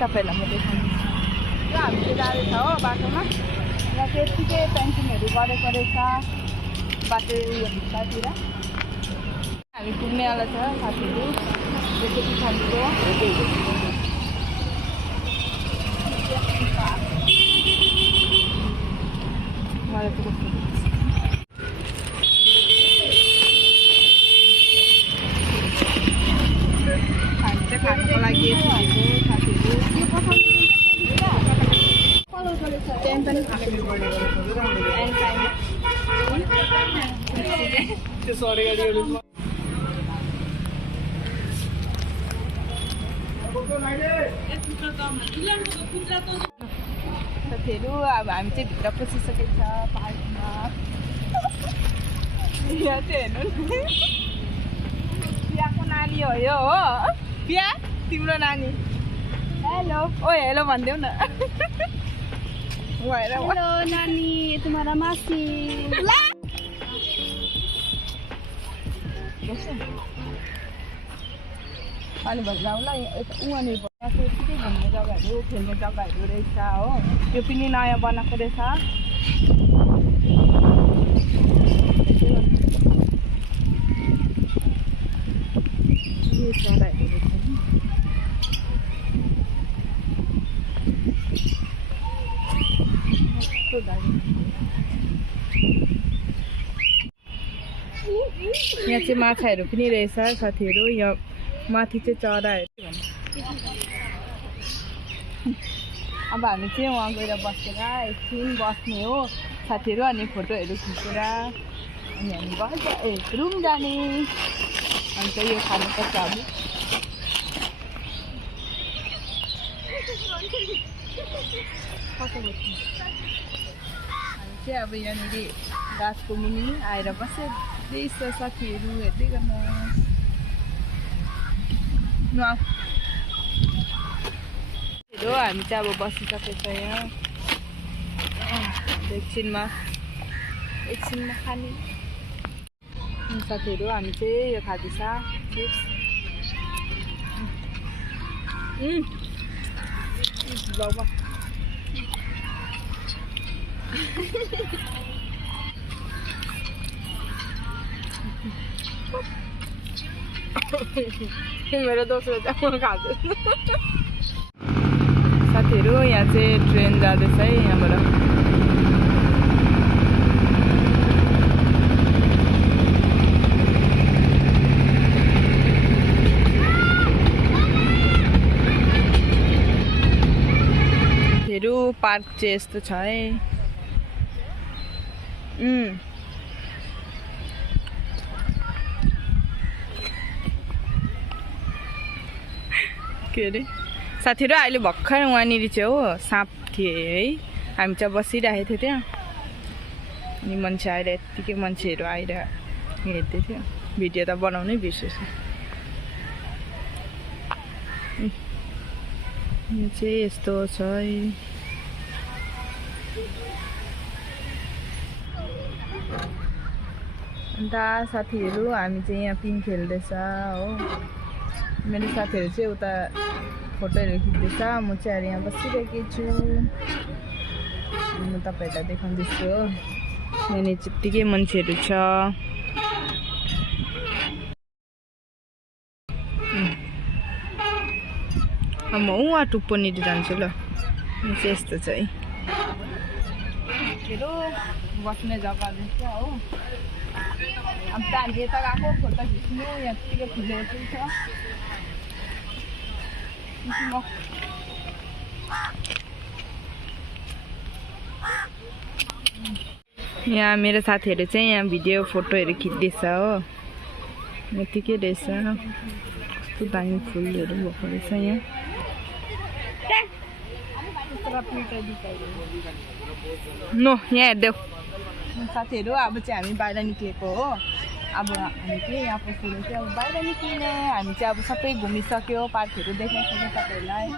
तपाईहरुलाई म देखाउँछु। र हामी चाहिँ जाँदैछ हो बाटोमा। यहाँ चाहिँ यतिकै पेन्टिङहरू गरेको रहेछ बाटो यो भित्तातिर। हामी पुग्नेवाला छ साथीहरू। यो पछाडिको मलाई चाहिँ कस्तो हामी चाहिँ खानुको लागि साथीहरू टेन पनि खानु पर्यो। साथीहरू अब हामी चाहिँ भित्र पसिसकेको छ पार्कमा। यहाँ चाहिँ हेर्नु पियाको नानी हो यो हो। पिया तिम्रो नानी। हेलो ओ हेलो भनिदेऊ न। हेलो नानी तुम्हारा मासी। पानी भएर जाउँला उहाँनिर यहाँ चाहिँ यतिकै घुम्ने जग्गाहरू खेल्ने जग्गाहरू रहेछ हो। यो पनि नयाँ बनाएको रहेछ। यहाँ चाहिँ माछाहरू पनि रहेछ साथीहरू। यहाँ माथि चाहिँ चराहरू। अब हामी चाहिँ वहाँ गएर बसेर एकछिन बस्ने हो साथीहरू। अनि फोटोहरू खिचेर अनि हामी घर रुम जाने। अन्त यो खानुपर्छ अब। हामी चाहिँ अब यहाँनिर गाछको मुनि आएर बसेदैछ साथीहरू। हेर्दै गर्नुहोस् हामी चाहिँ अब बसिसकेको छ यहाँ। एकछिनमा खाने साथीहरू। हामी चाहिँ यो खाँदैछ चिप्स। बाबा मेरो दोस्रो चाहिँ खाँदैछ साथीहरू। यहाँ चाहिँ ट्रेन जाँदैछ है यहाँबाट। साथीहरू पार्क चाहिँ यस्तो छ है। के अरे साथीहरू अहिले भर्खर वहाँनिर चाहिँ हो साँप थिए है। हामी चाहिँ बसिरहेको थियो त्यहाँ। अनि मान्छे आएर यत्तिकै मान्छेहरू आएर हेर्दै थियो। भिडियो त बनाउनै बिर्सेछु। यो चाहिँ यस्तो छ है। अन्त साथीहरू हामी चाहिँ यहाँ पिङ खेल्दैछ हो। मेरो साथीहरू चाहिँ उता फोटोहरू खिच्दैछ। म चाहिँ अहिले यहाँ बसिरहेकी छु। म तपाईँहरूलाई देखाउँदैछु हो। यहाँनिर यत्तिकै मान्छेहरू छ। म उहाँ टुप्पोनिर जान्छु ल। चाहिँ यस्तो छ है। बस्ने जग्गा रहेछ हो। अब त हामी यता गएको फोटो खिच्नु। यहाँ यत्तिकै फुलेको छ। यहाँ मेरो साथीहरू चाहिँ यहाँ भिडियो फोटोहरू खिच्दैछ हो। यतिकै रहेछ। कस्तो दामी फुलहरू भएको रहेछ यहाँ। नो यहाँ हेर्देऊ साथीहरू। अब चाहिँ हामी बाहिर निक्लेको हो। अब हामी चाहिँ यहाँ पसेर चाहिँ अब बाहिर निक्लिने। हामी चाहिँ अब सबै घुमिसक्यो। पार्कहरू देखाइसक्यो तपाईँहरूलाई।